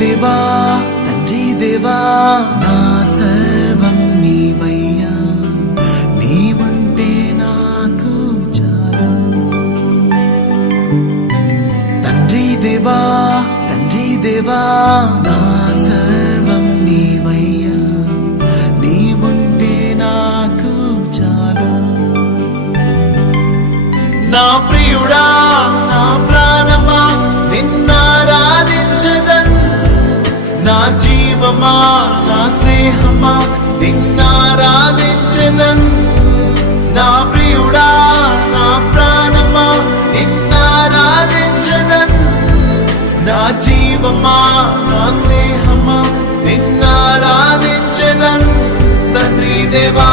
దేవా తండ్రి దేవా నా సర్వం నీవయ్యా, నీవుంటే నాకు చాలు. తండ్రి దేవా నా సర్వం నీవయ్యా, నీవుంటే నాకు చాలు. నా ప్రియుడా నా ప్రాణమా నిన్నారాధించదన్, నా జీవమా నా స్నేహమా నిన్నారాధించదన్. నా ప్రియుడా నా ప్రాణమా నిన్నారాధించదన్, నా జీవమా నా స్నేహమా నిన్నారాధించదన్. తండ్రి దేవా